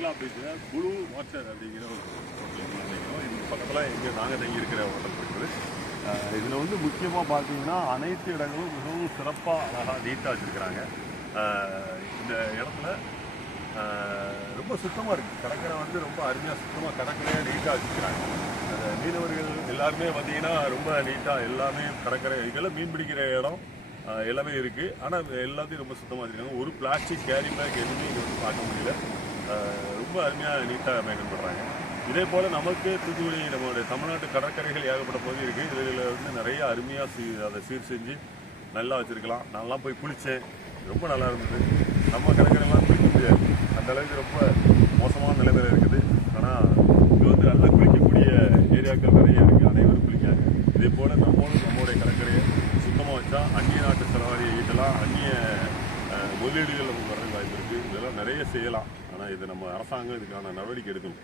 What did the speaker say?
சிக்லா பீச்சில் blue water அப்படிங்கிற ஒரு ஹோட்டல் நினைக்கிறோம். இது பக்கத்தில் எங்கே நாங்கள் தங்கி இருக்கிற ஹோட்டல் இருக்குது. இதில் வந்து முக்கியமாக பார்த்தீங்கன்னா அனைத்து இடங்களும் மிகவும் சிறப்பாக அழகாக நீட்டாக வச்சுருக்கிறாங்க. இந்த இடத்துல ரொம்ப சுத்தமாக இருக்குது. கடற்கரை வந்து ரொம்ப அருமையாக சுத்தமாக கடற்கரையாக நீட்டாக வச்சுருக்கிறாங்க. மீனவர்கள் எல்லாருமே பார்த்தீங்கன்னா ரொம்ப நீட்டாக எல்லாமே கடற்கரை இதெல்லாம் மீன் பிடிக்கிற இடம் எல்லாமே இருக்குது. ஆனால் எல்லாத்தையும் ரொம்ப சுத்தமாக வச்சுருக்காங்க. ஒரு பிளாஸ்டிக் கேரி பேக் எதுவுமே இங்கே வந்து பார்க்க முடியல. ரொம்ப அருமையாக நீட்டாக மெயின்டைன் பண்ணுறாங்க. இதே போல் நமக்கு தூத்துக்குடி நம்மளுடைய தமிழ்நாட்டு கடற்கரைகள் ஏகப்பட்ட பகுதி இருக்குது. இதில் வந்து நிறைய அருமையாக அதை சீர் செஞ்சு நல்லா வச்சுருக்கலாம். நான்லாம் போய் குளித்தேன், ரொம்ப நல்லா இருந்தது. நம்ம கடற்கரைலாம் குளிக்க முடியாது, அந்த அளவுக்கு ரொம்ப மோசமான நிலைமையில் இருக்குது. ஆனால் இங்கே வந்து நல்லா குளிக்கக்கூடிய ஏரியாக்கள் நிறைய இருக்குது. அனைவரும் குளிக்காங்க. இதே போல் நம்மளுடைய கடற்கரையை சுத்தமாக வச்சா அந்நிய நாட்டு செலவாரியை ஈட்டலாம், அந்நிய முதலீடுகள் நமக்கு வர வாய்ப்பு இருக்குது. இதெல்லாம் நிறைய செய்யலாம். ஆனால் இது நம்ம அரசாங்கம் இதுக்கான நடவடிக்கை எடுக்கணும்.